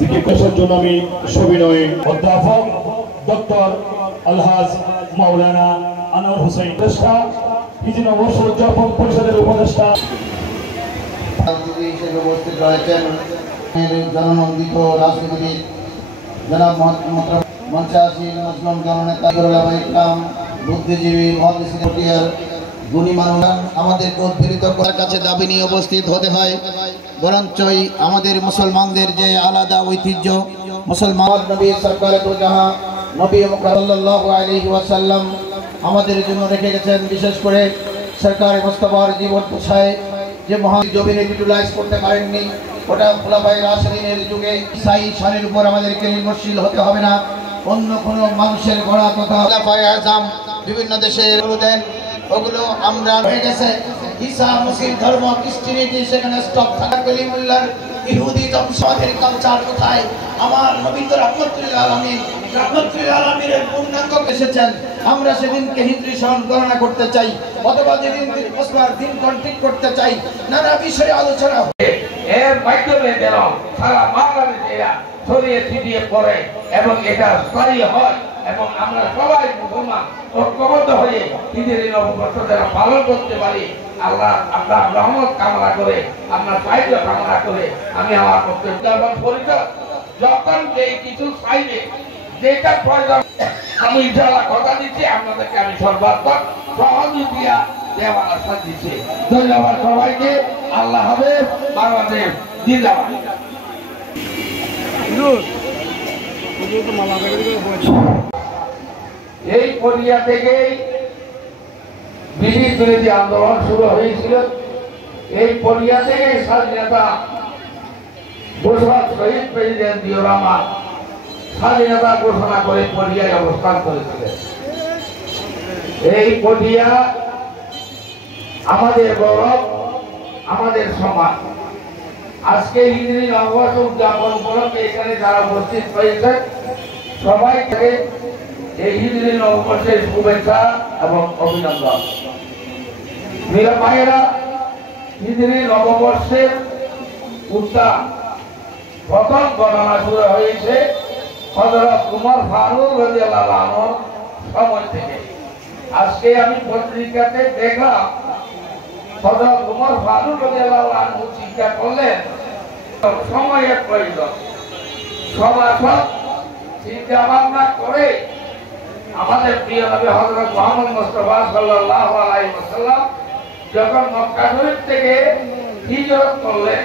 থেকে কোষের জন্য আমি সবিনয় অধ্যাপক ডক্টর আলহাজ মাওলানা আনোয়ার হোসেন উপদেষ্টা হিজি নববর্ষ উদযাপন পরিষদের উপদেষ্টা হিসেবে উপস্থিত রয়েছেন জননন্দিত রাজনীতিবিদ জনাব মঞ্চে আসীন মুসলিম জননেতা ইসলাম বুদ্ধিজীবী মহাদিসিয়ার গুণী মানুষ আমাদেরকে উদ্বৃত্ত করার কাছে দাবি নিয়ে উপস্থিত হতে হয় বরঞ্চই আমাদের মুসলমানদের যে আলাদা ঐতিহ্য মুসলমান নবী সরকার দুজাহা নবী সাল্লাল্লাহু আলাইহি ওয়াসাল্লাম আমাদের জন্য রেখে গেছেন বিশেষ করে সরকার মুস্তাফার জীবন পোষায় যে মহান জমিনে ইউটিলাইজ করতে পারেননি ওটা খোলাফায়ে রাশিদিনের যুগে ইসাই শানের উপর আমাদেরকে নির্ভরশীল হতে হবে না অন্য কোনো মানুষের গড়া কথা খোলাফায়ে আযম বিভিন্ন দেশের দেন ওগুলো আমরা হয়ে গেছে ঈসা মুসলিম ধর্ম ক্রিশ্চিয়ানিটি সেখানে স্টপ থাকা কলিমুল্লাহর ইহুদি তমসাদের কালচার কোথায় আমার নবী তো রাহমাতুল আলামিনের পূর্ণাঙ্গ এসেছেন আমরা সেদিনকে হিজরি সন গণনা করতে চাই অথবা যেদিন মুসলমান দিন কন্টিক করতে চাই নানা বিষয়ে আলোচনা এর মাধ্যমে যেন সারা বাংলাদেশিরা ছড়িয়ে ছিটিয়ে পড়ে এবং এটা স্থায়ী হয় এবং আমরা সবাই মুসলমান ঐক্যবদ্ধ হয়ে ঈদের নববর্ষ যেন পালন করতে পারি আল্লাহ আপনার রহমত কামনা করে আপনার সাহায্য কামনা করে আমি আমার বক্তব্য পরিচয় যখন যেই কিছু চাইবে যেটা প্রয়োজন আমি ইনশাআল্লাহ কথা দিচ্ছি আপনাদেরকে আমি সর্বাত্মক সহযোগিতা দেওয়ার আশ্বাস দিচ্ছি ধন্যবাদ সবাইকে আল্লাহ হাফেজ বাংলাদেশ জিন্দাবাদ এই পরিয়া থেকেই ব্রিটিশ বিরোধী আন্দোলন শুরু হয়েছিল এই পরিয়া থেকেই স্বাধীনতা ঘোষণা শহীদ প্রেসিডেন্ট জিয়াউর রহমান স্বাধীনতা ঘোষণা করে পটিয়ায় অবস্থান করেছিলেন এই পটিয়া আমাদের গৌরব আমাদের সমাজ আজকে হিজরি নববর্ষ উদযাপন উপলক্ষে এখানে যারা উপস্থিত হয়েছেন সবাইকে এই হিজরি নববর্ষের শুভেচ্ছা এবং অভিনন্দন মেরা ভাইয়েরা হিজরি নববর্ষের উত্তাপ প্রথম গণনা শুরু হয়েছে হযরত উমর ফারুক রাদিয়াল্লাহু আনহুর সময় থেকে আজকে আমি পত্রিকাতে দেখলাম হযরত উমর ফারুক রাদিয়াল্লাহু আনহু চিন্তা করলেন সময়ের প্রয়োজন সমাজ চিন্তা ভাবনা করে আমাদের প্রিয় নবী হযরত মুহাম্মদ মুস্তাফা সাল্লাল্লাহু আলাইহি ওয়াসাল্লাম যখন মক্কা শরীফ থেকে হিজরত করলেন